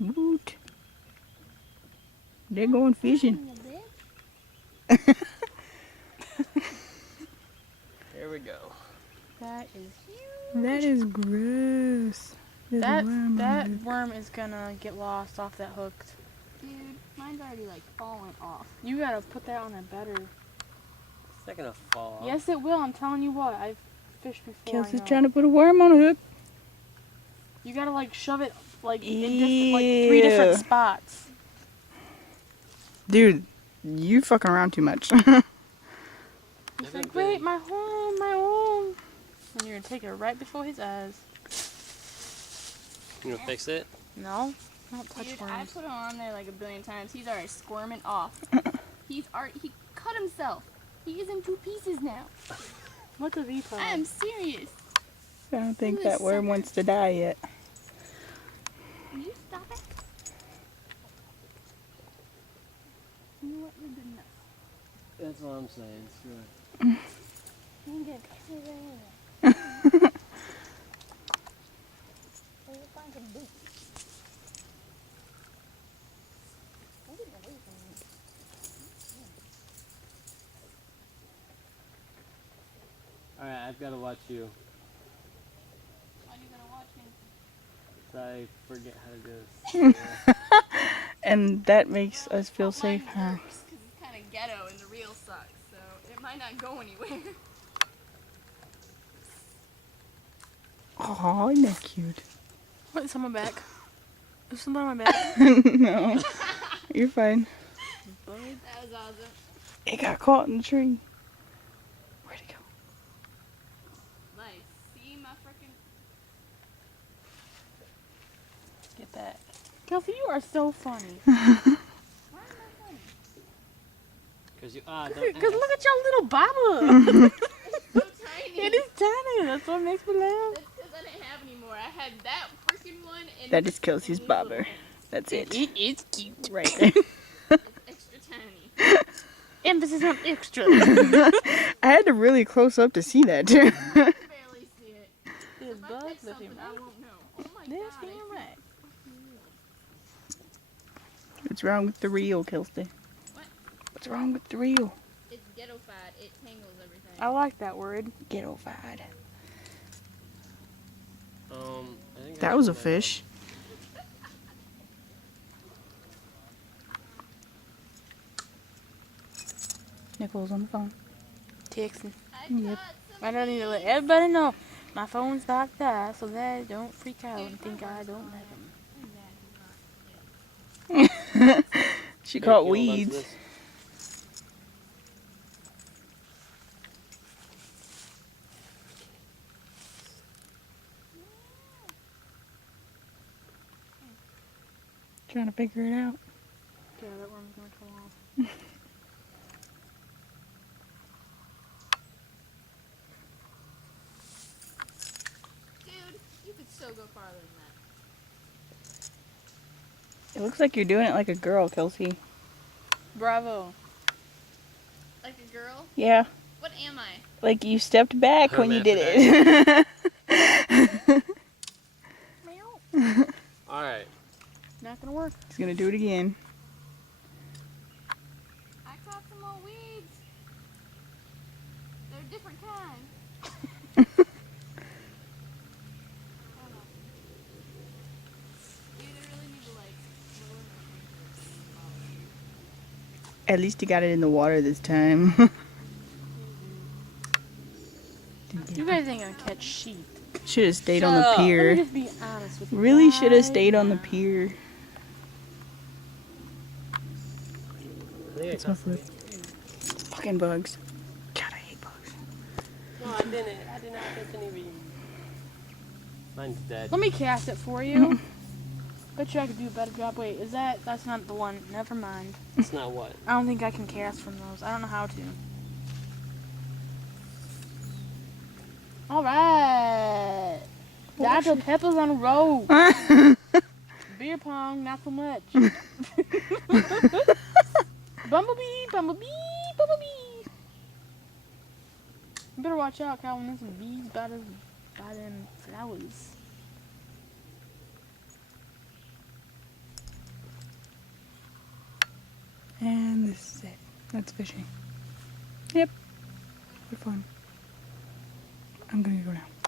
Woot. They're going fishing. Here we go. That is huge. That is gross. There's a worm on That the hook. worm is gonna get lost off that hook. Dude, mine's already like falling off. You gotta put that on a better. It's not gonna fall off. Yes, it will. I'm telling you what. I've fished before. Kelsey's trying to put a worm on a hook. You gotta like shove it like in like 3 different Ew. spots. Dude, you fucking around too much. He's like, wait, my home, my home. And you're gonna take it right before his eyes. You gonna fix it? No, don't touch Dude, I worms. put him on there like a billion times. He's already squirming off. He cut himself. He is in 2 pieces now. What does he put? I am serious. I don't think Ooh, that worm sucker. wants to die yet. Will you stop it? You know what? You're good enough. That's what I'm saying. Sure. You get find some boots. I'm getting away from you. Alright, I've gotta watch you. Why are you gonna watch me? 'Cause I forget how to do this. And that makes us feel Mine safe, huh? works, 'cause it's kind of ghetto and the reel sucks, so it might not go anywhere. Aw, isn't that cute? What? Is someone back? Is someone on my back? No, you're fine. That was awesome. It got caught in the tree. Where'd it go? Nice. See my freaking. Get back. Kelsey, you are so funny. Why am I funny? Cause you don't Because look at your little bobber. So tiny. It is tiny. That's what makes me laugh. That's because I didn't have any more. I had that freaking one and That is Kelsey's and these bobber. little That's it. It is cute. Right there. ones. It's extra tiny. Emphasis on extra. I had to really close up to see that too. I can barely see it. There's If I bugs catch with something, him. I won't know. Oh my There's god. him right. What's wrong with the reel, Kelsey? What? What's wrong with the reel? It's ghetto-fied. It tangles everything. I like that word. Ghetto-fied. I think I That was a should, fish. Nicole's on the phone. Texting. I Yep. caught some I don't need to let everybody know my phone's like that so they don't freak out and think I don't like them. She Here, caught you hold on to weeds. this. Trying to figure it out. Yeah, that worm's gonna come off. Dude, you could so go farther than that. It looks like you're doing it like a girl, Kelsey. Bravo. Like a girl? Yeah. What am I? Like you stepped back when you did Hermaphrodite. it. Alright. Not gonna work. He's gonna do it again. I caught some more weeds. They're different kinds. Hold on. Dude, I really need to like lower my At least you got it in the water this time. You guys ain't gonna catch sheep. Should have stayed on the Let me pier. just be honest with you. Really should have right stayed on the now. pier. I think I That's my caught foot. Fucking bugs. God, I hate bugs. No, I didn't. I did not catch any weeds. Mine's dead. Let me cast it for you. Bet you I could do a better job. Wait, that's not the one. Never mind. It's not what? I don't think I can cast from those. I don't know how to. Alright. Dr. Pepper's on the road. Beer pong, not so much. Bumblebee, bumblebee, bumblebee. You better watch out, Calvin. There's some bees by them flowers. This is it. That's fishing. Yep. Good fun. I'm gonna go now.